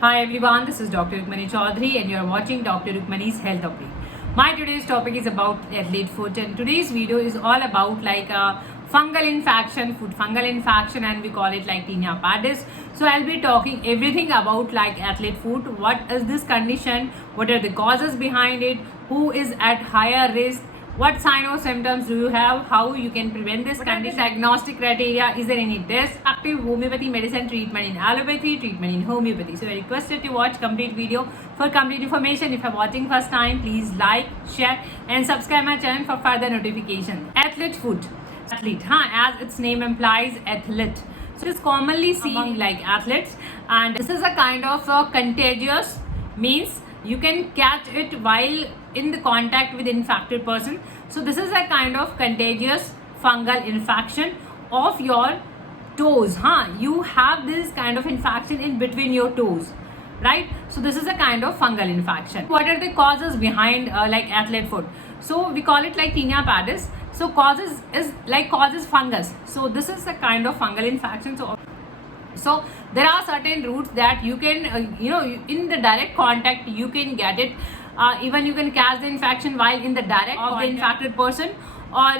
Hi everyone, this is Dr.RUkmani Choudhary and you are watching Dr.RUkmani's Health Update. My today's topic is about athlete foot, and today's video is all about like a fungal infection, foot fungal infection, and we call it like Tinea Pedis. So I'll be talking everything about like athlete foot, what is this condition, what are the causes behind it, who is at higher risk, what sign or symptoms do you have, how you can prevent this condition, diagnostic criteria, is there any test, active homeopathy medicine, treatment in allopathy, treatment in homeopathy. So I request you to watch complete video for complete information. If you're watching first time, please like, share and subscribe my channel for further notification. Athlete foot, athlete, as its name implies, athlete. So it is commonly seen among like athletes, and this is a kind of contagious, means you can catch it while in the contact with infected person. So this is a kind of contagious fungal infection of your toes. You have this kind of infection in between your toes, right? So this is a kind of fungal infection. What are the causes behind like athlete foot? So we call it like Tinea Pedis. So causes fungus. So this is a kind of fungal infection. So there are certain routes that you can in the direct contact you can get it. Even you can catch the infection while in the direct of the infected person, or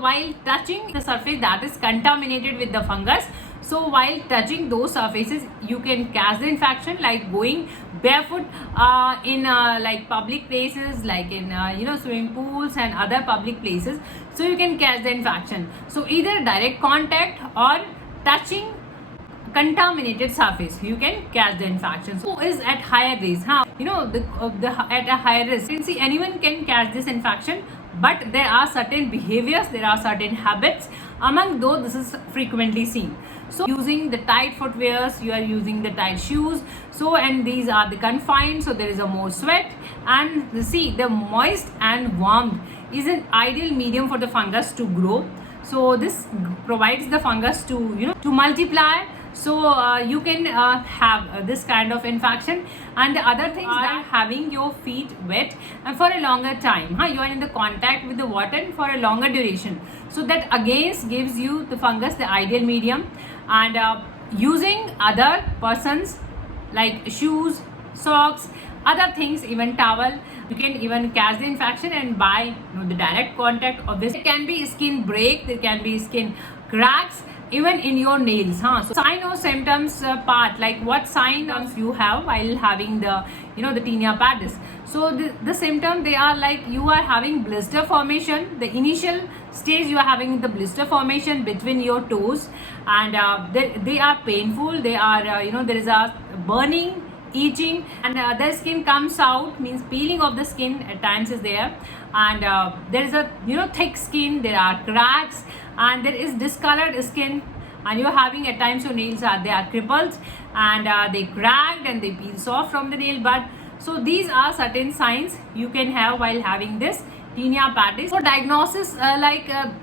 while touching the surface that is contaminated with the fungus. So while touching those surfaces you can catch the infection, like going barefoot in like public places, like in swimming pools and other public places. So you can catch the infection. So either direct contact or touching contaminated surface, you can catch the infection. So who is at higher risk? At a higher risk, you can see anyone can catch this infection, but there are certain behaviors, there are certain habits among those this is frequently seen. So using the tight footwears, you are using the tight shoes, so and these are the confined, so there is a more sweat, and the moist and warm is an ideal medium for the fungus to grow. So this provides the fungus to to multiply. So you can have this kind of infection. And the other things are having your feet wet and for a longer time. You are in the contact with the water for a longer duration. So that again gives you the fungus the ideal medium. And using other persons like shoes, socks, other things, even towel, you can even catch the infection. And by the direct contact of this, there can be skin break, there can be skin cracks, even in your nails. So sign or symptoms part, like what symptoms you have while having the the Tinea Pedis. So the symptom, they are like you are having blister formation. The initial stage you are having the blister formation between your toes, and they are painful. They are there is a burning, itching, and the skin comes out, means peeling of the skin at times is there. And there is a thick skin, there are cracks, and there is discolored skin, and you are having at times your nails are crippled, and they cracked and they peel soft from the nail bud. So these are certain signs you can have while having this Tinea Pedis. For diagnosis,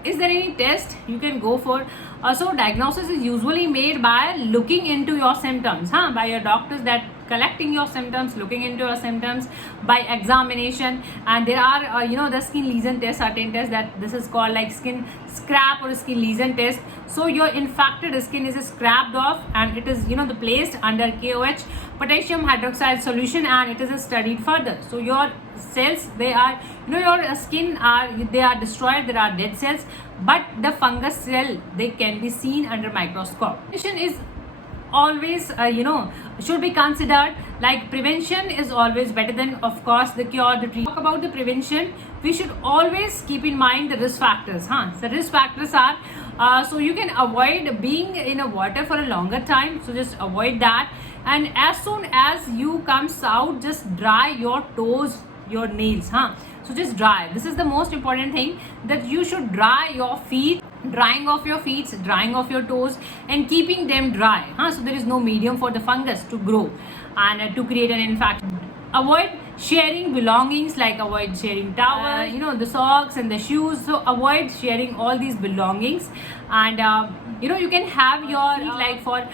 is there any test you can go for? So diagnosis is usually made by looking into your symptoms, by your doctors, that collecting your symptoms, looking into your symptoms by examination. And there are the skin lesion test, certain tests, that this is called like skin scrap or skin lesion test. So your infected skin is scrapped off, and it is placed under KOH, potassium hydroxide solution, and it is studied further. So your cells, they are your skin they are destroyed, there are dead cells, but the fungus cell, they can be seen under microscope. Prevention is always should be considered. Like prevention is always better than, of course, the cure, the treatment. Talk about the prevention, we should always keep in mind the risk factors. The risk factors are so you can avoid being in a water for a longer time, so just avoid that. And as soon as you comes out, just dry your toes, your nails. So just dry. This is the most important thing, that you should dry your feet, drying off your feet, drying off your toes, and keeping them dry. So there is no medium for the fungus to grow and to create an infection. Avoid sharing belongings, like avoid sharing towel, the socks and the shoes. So avoid sharing all these belongings. And you can have your feet like for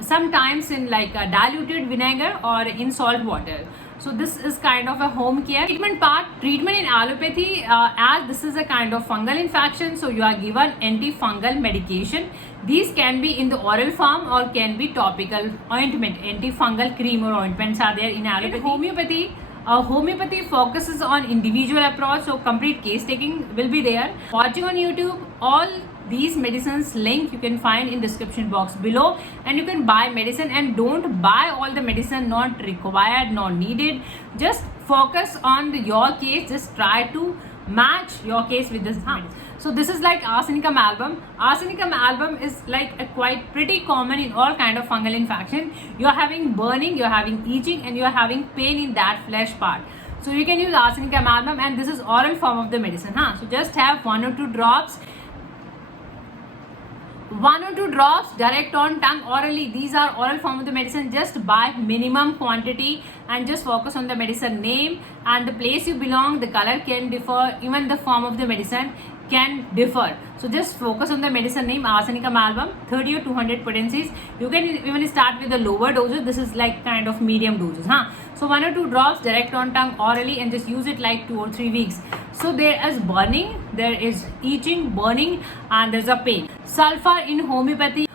sometimes in like diluted vinegar or in salt water. So this is kind of a home care treatment part. Treatment in allopathy, as this is a kind of fungal infection, so you are given antifungal medication. These can be in the oral form or can be topical ointment. Antifungal cream or ointments are there in allopathy. Homeopathy focuses on individual approach, so complete case taking will be there. Watching on YouTube, all these medicines link you can find in description box below, and you can buy medicine. And don't buy all the medicine not required, not needed. Just focus on your case. Just try to match your case with this medicine. So this is like Arsenicum album. Arsenicum album is like a quite pretty common in all kind of fungal infection. You are having burning, you are having itching, and you are having pain in that flesh part. So you can use Arsenicum album, and this is oral form of the medicine. So just have 1 or 2 drops. 1 or 2 drops direct on tongue orally. These are oral form of the medicine. Just buy minimum quantity and just focus on the medicine name and the place you belong. The color can differ, even the form of the medicine can differ. So just focus on the medicine name, Arsenicum album, 30 or 200 potencies. You can even start with the lower doses. This is like kind of medium doses. So 1 or 2 drops direct on tongue orally, and just use it like 2 or 3 weeks. So there is burning, there is itching, burning, and there's a pain. Sulphur in homeopathy,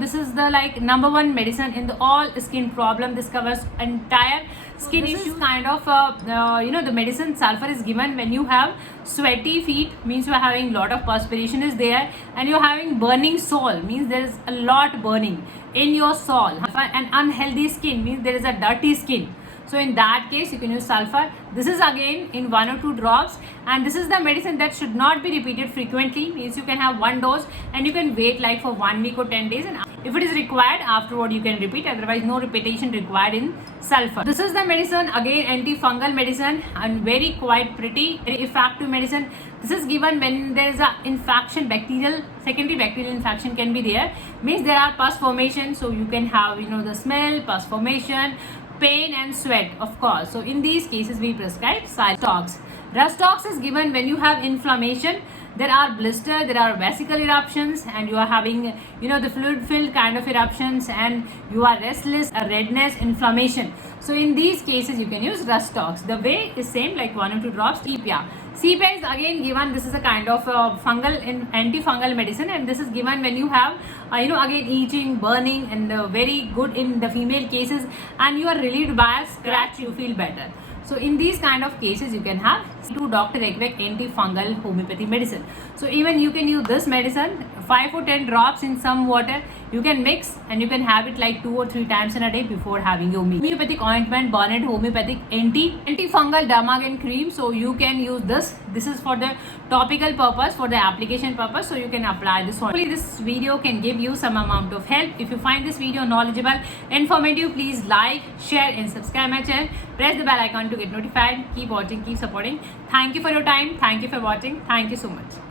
this is the like #1 medicine in the all skin problem. This covers entire skin issue. This is kind of the medicine sulphur is given when you have sweaty feet, means you are having lot of perspiration is there, and you are having burning sole, means there is a lot burning in your sole. And unhealthy skin, means there is a dirty skin. So in that case, you can use sulphur. This is again in 1 or 2 drops, and this is the medicine that should not be repeated frequently, means you can have 1 dose and you can wait like for 1 week or 10 days, and if it is required afterward you can repeat. Otherwise no repetition required in sulphur. This is the medicine, again antifungal medicine, and very quite pretty, very effective medicine. This is given when there is a infection, secondary bacterial infection can be there, means there are pus formation, so you can have the smell, pus formation, pain and sweat, of course. So in these cases we prescribe Rhus Tox. Rhus Tox is given when you have inflammation, there are blister, there are vesicle eruptions, and you are having the fluid filled kind of eruptions, and you are restless, a redness, inflammation. So in these cases you can use Rhus Tox. The way is same, like 1 or 2 drops. Sepia is again given. This is a kind of antifungal medicine, and this is given when you have again itching, burning, and very good in the female cases, and you are relieved by a scratch, you feel better. So in these kind of cases you can have Dr.RUkmani antifungal homeopathy medicine. So even you can use this medicine 5 or 10 drops in some water. You can mix and you can have it like 2 or 3 times in a day before having your meal. Homeopathic ointment, bonnet homeopathic antifungal dermagen cream. So you can use this. This is for the topical purpose, for the application purpose. So you can apply this. Hopefully this video can give you some amount of help. If you find this video knowledgeable, informative, please like, share and subscribe my channel. Press the bell icon to get notified. Keep watching, keep supporting. Thank you for your time. Thank you for watching. Thank you so much.